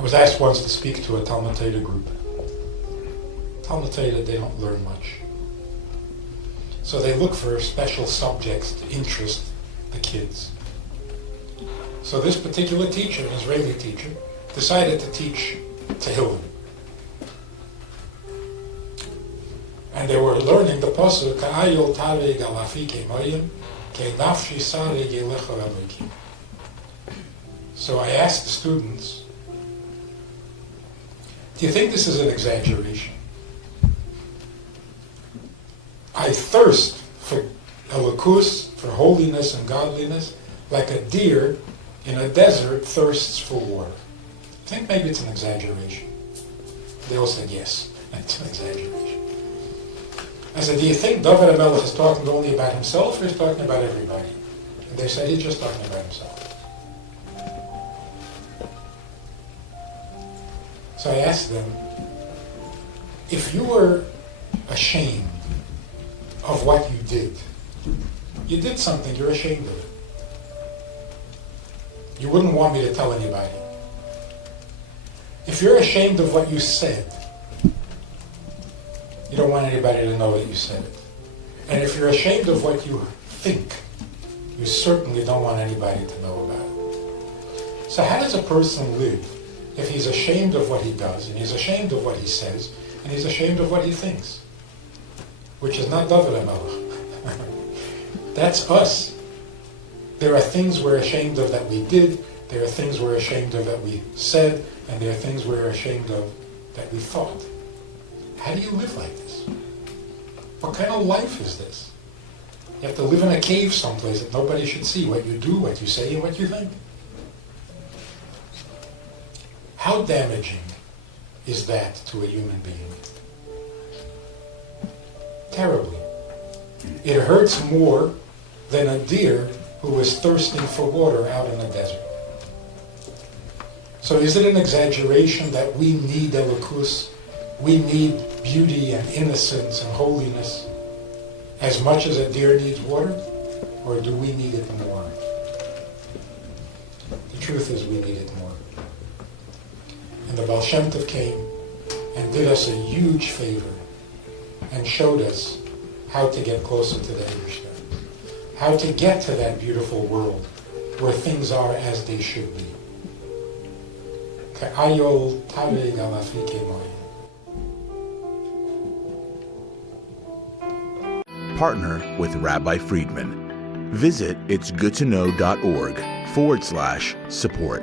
I was asked once to speak to a Talmud Torah group. Talmud Torah, they don't learn much. So they look for special subjects to interest the kids. So this particular teacher, an Israeli teacher, decided to teach Tehillim. And they were learning the pasuk, Ka'ayol Tare Galafi Kemoyim, Ke'nafshi Sare Gelecha Rabbi. So I asked the students, do you think this is an exaggeration? I thirst for elokus, for holiness and godliness, like a deer in a desert thirsts for water. I think maybe it's an exaggeration. They all said yes, it's an exaggeration. I said, do you think David HaMelech is talking only about himself or is talking about everybody? And they said he's just talking about himself. So I asked them, if you were ashamed of what you did something, you're ashamed of it. You wouldn't want me to tell anybody. If you're ashamed of what you said, you don't want anybody to know that you said it. And if you're ashamed of what you think, you certainly don't want anybody to know about it. So how does a person live if he's ashamed of what he does, and he's ashamed of what he says, and he's ashamed of what he thinks? Which is not David HaMelech. That's us. There are things we're ashamed of that we did, there are things we're ashamed of that we said, and there are things we're ashamed of that we thought. How do you live like this? What kind of life is this? You have to live in a cave someplace that nobody should see what you do, what you say, and what you think. How damaging is that to a human being? Terribly. It hurts more than a deer who is thirsting for water out in the desert. So is it an exaggeration that we need elokus, we need beauty and innocence and holiness as much as a deer needs water? Or do we need it more? The truth is we need it more. And the Baal Shem Tov came and did us a huge favor and showed us how to get closer to the Eibishter, how to get to that beautiful world where things are as they should be. Ka'ayol Tare Galafi Kemoyim. Partner with Rabbi Friedman. Visit itsgoodtoknow.org/support.